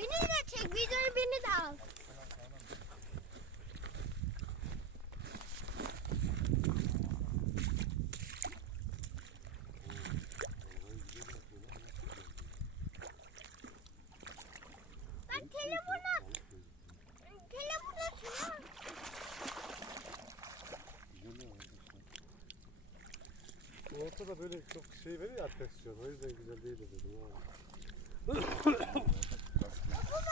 Beni de çek, videoyu beni de al. Ben telefona şuna. Bu ortada böyle çok şey veriyor ya, atraksiyon. O yüzden güzel değil dedim.